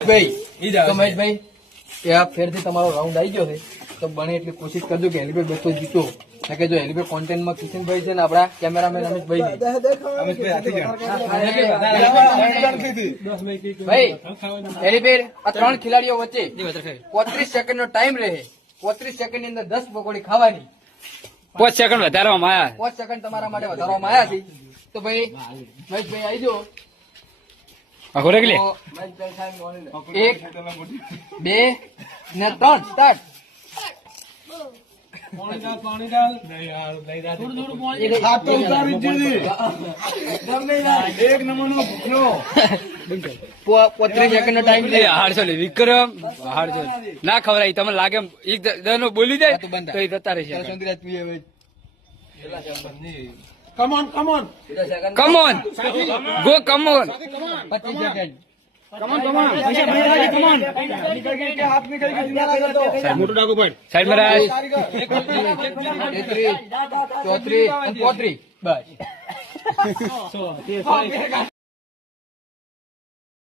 ભાઈ તો મહેશભાઈ આ ફેરથી તમારો રાઉન્ડ આવી ગયો છે તો બને એટલી કોશિશ કરજો કે હેલીપેડ બસો જીતો કે જો હેલીપેડ કોન્ટેન્ટમાં કિશનભાઈ છે ને આપડા કેમેરામેન અમિતભાઈ ભાઈ હેલીપેડ આ 3 ખેલાડીઓ વચ્ચે 35 સેકન્ડ નો ટાઈમ રહે 35 સેકન્ડ ની અંદર 10 પકોડી ખાવાની 5 સેકન્ડ વધારવામાં આવ્યા 5 સેકન્ડ તમારા માટે વધારવામાં આવ્યા છે તો ભાઈ મહેશભાઈ આવી જાઓ આખો રેગલે 1 2 ને 3 સ્ટાર્ટ એક નંબરનો ભૂખ્યો 35 સેકન્ડ નો ટાઈમ છે હાડસો લે વિક્રમ હાડસો ના ખવડાય તમને લાગે એમ એક દનો બોલી જાય તો એ જતા રહેશે come on come on come on go come on 25 second હાથ નીકળી ગયો જિંદા કરી દો મોટું ડાકુ પોઈન્ટ સાઈડ માં રાખ 33 34 અને 35 બસ